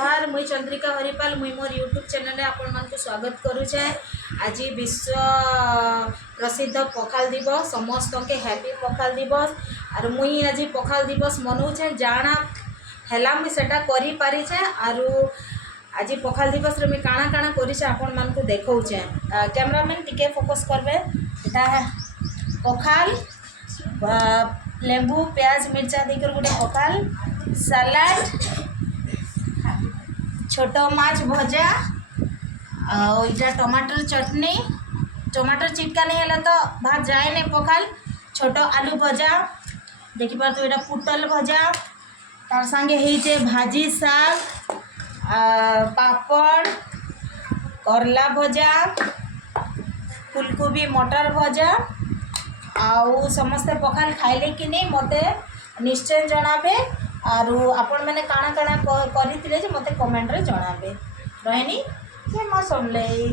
जोहार मुई चंद्रिका हरिपाल मुई मोर यूट्यूब चैनल में आपण मान को स्वागत करुचे। आज विश्व प्रसिद्ध पखाल दिवस समस्त के हैप्पी पखाल दिवस। और मुई आज पखाल दिवस मनाऊे जाना है मुई सेटा करि पारी छे। और आज पखाल दिवस रे मुई काଣା काଣା करिछे आपण मान को देखौचे। कैमरामैन टिके फोकस करबे। एटा पखाल लेंबू प्याज मिर्चा देकर गोटे पखाल सलाड छोट माछ भजा इटा टमाटर चटनी टमाटर चिटका नहीं है तो भात जाए नहीं पखाल छोट आलू भजा देखी पार तो यहाँ पुटल भजा तार संगे होइछे भाजी साग पापड़ करला भजा फूलकोबी मटर भजा आउ समस्ते पखाल खाइले कि नहीं मते निश्चय जनाबे। और आपण मैंने काଣା काଣା करते मते कमेंट रे जनाबे। रहनी जय मां समलेई।